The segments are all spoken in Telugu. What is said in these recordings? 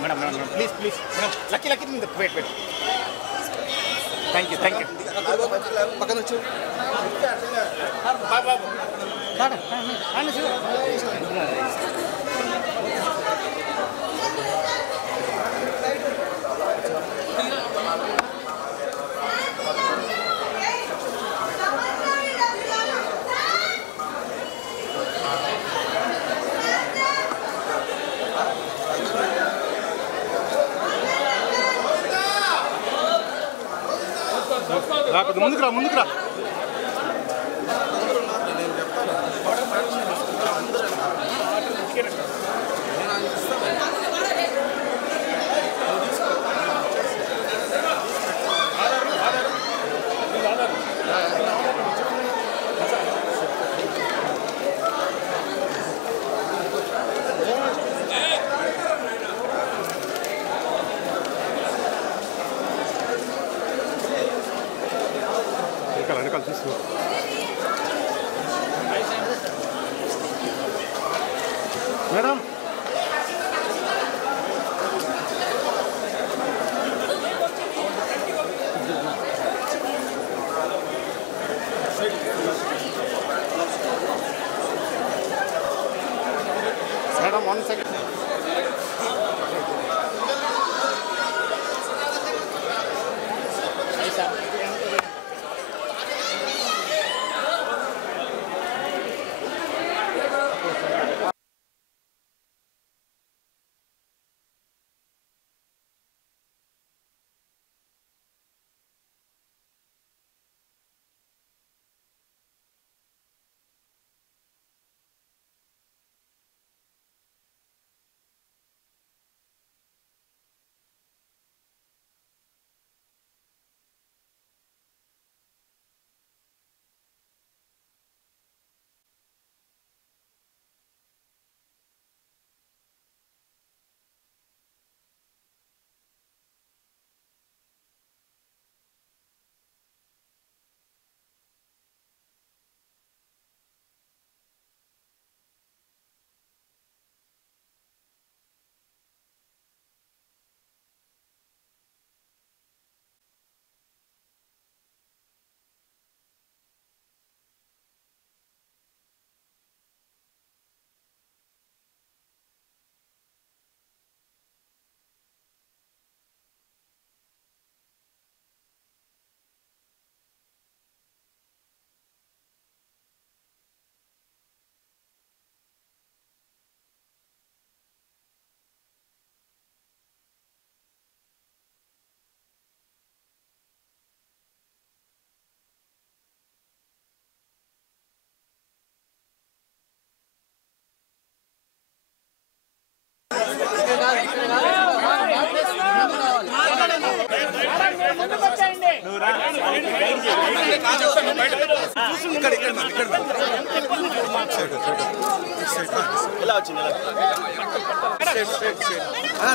Madam madam please please madam lucky lucky wait wait thank you పక్కన వచ్చు ముందుకు రా వెనకాల తీసుకో మేడం మేడం 1 సెకండ్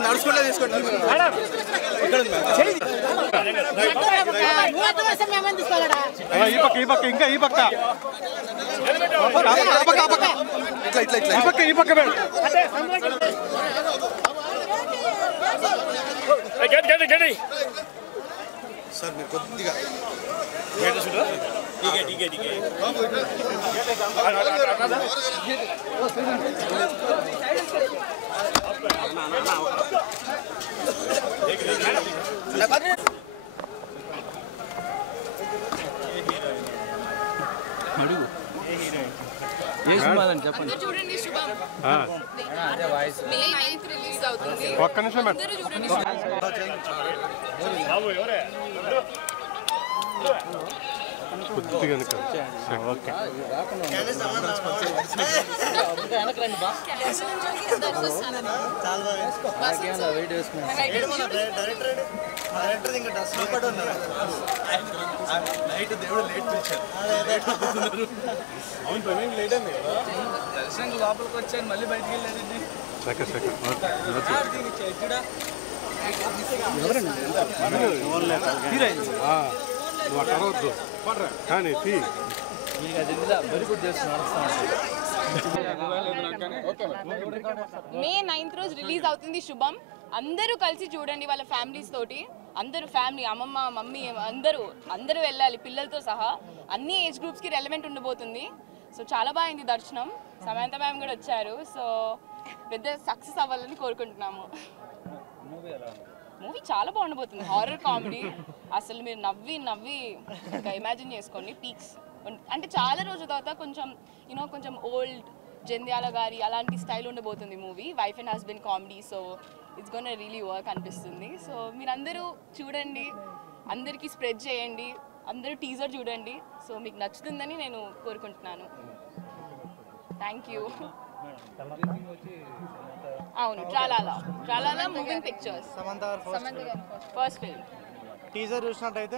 నడుచుకుంటా తీసుకోండి ఈ పక్క ఇంకా ఈ పక్క ఈ పక్క సార్ మీరు కొద్దిగా అడుగు ఏ సినిమా అని చెప్పండి చూడండి శుభం మే 9th రిలీజ్ అవుతుంది ఒక్క నిమిషం అందరూ చూడండి బాబు ఎవరే కొద్దిగా ఓకే నైట్ దేవుడు లేట్ పిలిచారు అవును ప్రవీణ్ లేట్ అండి దర్శనం లోపలికి వచ్చాను మళ్ళీ బయటికి వెళ్ళాడండి నువ్వు అక్కడ వద్దు కానీ వెరీ గుడ్ చేస్తున్నారు. మే 9th రోజు రిలీజ్ అవుతుంది శుభం. అందరూ కలిసి చూడండి వాళ్ళ ఫ్యామిలీస్ తోటి. అందరూ ఫ్యామిలీ, అమ్మమ్మ, మమ్మీ అందరూ వెళ్ళాలి పిల్లలతో సహా. అన్ని ఏజ్ గ్రూప్స్కి రెలవెంట్ ఉండబోతుంది. సో చాలా బాగుంది దర్శనం. సమంత మ్యామ్ కూడా వచ్చారు. సో పెద్ద సక్సెస్ అవ్వాలని కోరుకుంటున్నాము. మూవీ చాలా బాగుండబోతుంది. Horror comedy. అసలు మీరు నవ్వి ఇంకా ఇమాజిన్ చేసుకోండి పీక్స్. అంటే చాలా రోజుల తర్వాత కొంచెం ఓల్డ్ జంధ్యాల గారి అలాంటి స్టైల్ ఉండబోతుంది movie. Wife and husband comedy. So it's gonna really work అనిపిస్తుంది. సో మీరందరూ చూడండి, అందరికీ స్ప్రెడ్ చేయండి, అందరూ టీజర్ చూడండి. సో మీకు నచ్చుతుందని నేను కోరుకుంటున్నాను. Thank you. అవును, tralala moving pictures. Samantha first film. Teaser చూసినట్టయితే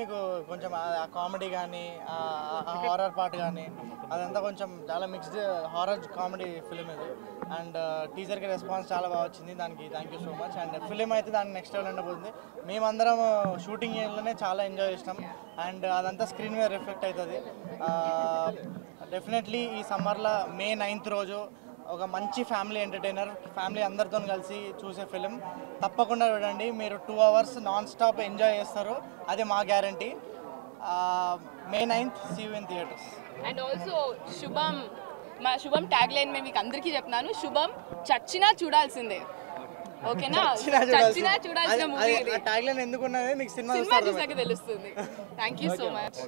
మీకు కొంచెం కామెడీ కానీ హారర్ పార్ట్ కానీ అదంతా కొంచెం చాలా మిక్స్డ్ హారర్ కామెడీ ఫిలిం ఇది. అండ్ టీజర్కి రెస్పాన్స్ చాలా బాగా వచ్చింది. దానికి thank you so much. And film అయితే దానికి నెక్స్ట్ లెవెల్ ఉండబోతుంది. మేమందరం షూటింగ్ ఏరియాలోనే చాలా ఎంజాయ్ చేసినాం. అండ్ అదంతా స్క్రీన్ మీద రిఫ్లెక్ట్ అవుతుంది. డెఫినెట్లీ ఈ సమ్మర్లో మే 9th రోజు ఒక మంచి ఫ్యామిలీ ఎంటర్టైనర్, ఫ్యామిలీ అందరితో కలిసి చూసే ఫిలిం తప్పకుండా చూడండి. మీరు 2 hours నాన్ స్టాప్ ఎంజాయ్ చేస్తారు, అదే మా guarantee. May 9th see you in theatres. And also Shubham tag line మేము మీకు అందరికీ చెప్తున్నాను. శుభం చచ్చినా చూడాల్సిందే. ఓకేనా? చచ్చినా చూడాల్సిన మూవీ. ట్యాగ్ లైన్ ఎందుకున్నది మీకు సినిమా చూసాక తెలుస్తుంది. Thank you so much.